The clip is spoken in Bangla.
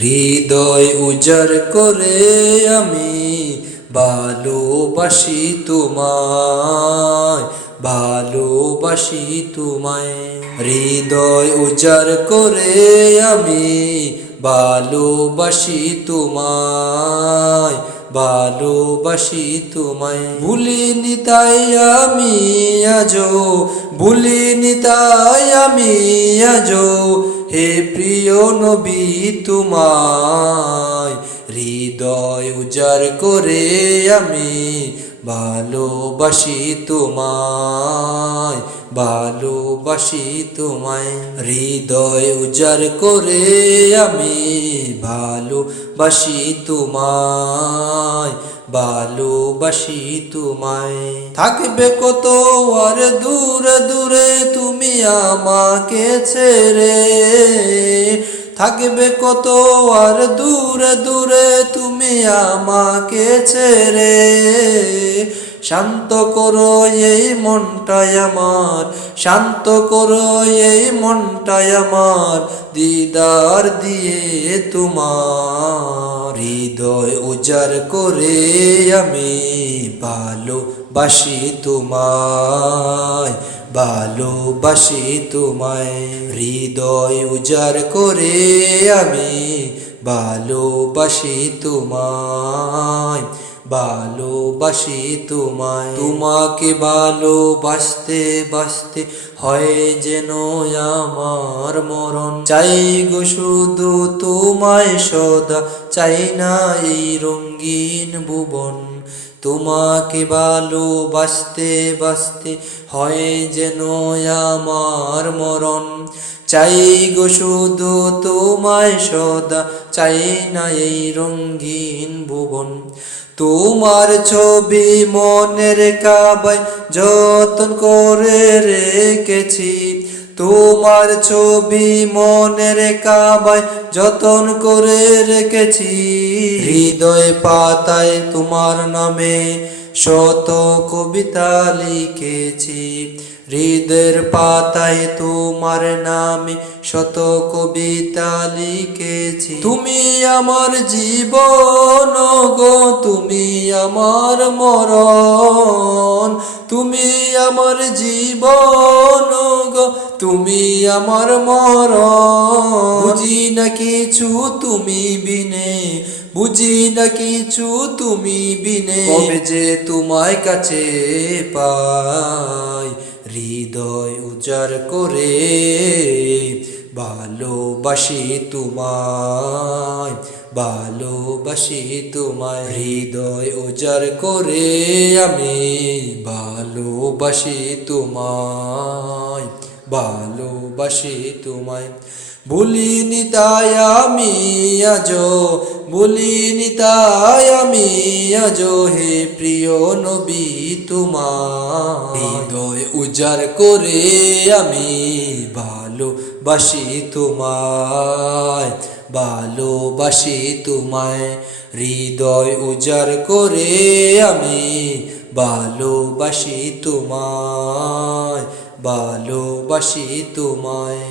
হৃদয় উজাড় করে আমি ভালোবাসি তোমায়, ভালোবাসি তোমায়। হৃদয় উজাড় করে আমি ভালোবাসি তোমায়, ভালোবাসি তোমায়। ভুলিনি তাই আমি আজো, ভুলিনি তাই আমি আজো, হে প্রিয় নবী তোমায়। হৃদয় উজাড় করে আমি ভালোবাসি তোমায়, ভালোবাসি তোমায়। হৃদয় উজাড় করে আমি ভালোবাসি তোমায়, ভালোবাসি তোমায়। থাকবে কত আর দূরে দূরে তুমি আমাকে ছেড়ে, থাকবে কত আর দূরে দূরে তুমি আমাকে ছেড়ে। শান্ত করো এই মনটাই আমার, শান্ত করো এই মনটাই আমার, দিদার দিয়ে তোমার। হৃদয় উজাড় করে আমি ভালোবাসি তোমায়, ভালোবাসি তোমায়। হৃদয় উজাড় করে আমি ভালোবাসি তোমায়, ভালোবাসি তোমায়। তোমাকে ভালোবাসতে বাসতে হয় যেন আমার মরণ। চাই গো শুধু তোমায় সদা, চাই না এই রঙিন ভুবন। তোমাকে ভালোবাসতে বাসতে হয় যেন আমার মরণ। চাই গো শুধু তোমায় সদা, চাই না এই রঙিন ভুবন। তোমার ছবি মনের কাবায় যতন করে রেখেছি, তোমার ছবি মনের কাবায় যতন করে রেখেছি। হৃদয় পাতায় তোমার নামে শত কবিতা লিখেছি, হৃদয়ের পাতায় তোমার নামে শত কবিতা লিখেছি। তুমি আমার জীবন গো, তুমি আমার মরণ, তুমি আমার জীবন গো, তুমি আমার মরণ। বুঝি না কিছু তুমি বিনে, বুঝি না কিছু তুমি বিনে, কবে যে তোমায় কাছে পাই। হৃদয় উজাড় করে ভালোবাসি তোমায়, ভালোবাসি তোমায়। হৃদয় উজাড় করে আমি ভালোবাসি তোমায়, ভালোবাসি তোমায়। ভুলিনি তাই আমি আজো, ভুলিনি তাই আমি আজো, হে প্রিয় নবী তোমায়। হৃদয় উজাড় করে আমি ভালোবাসি তোমায়, ভালোবাসি তোমায়। হৃদয় উজাড় করে আমি ভালোবাসি তোমায়, ভালোবাসি তোমায়।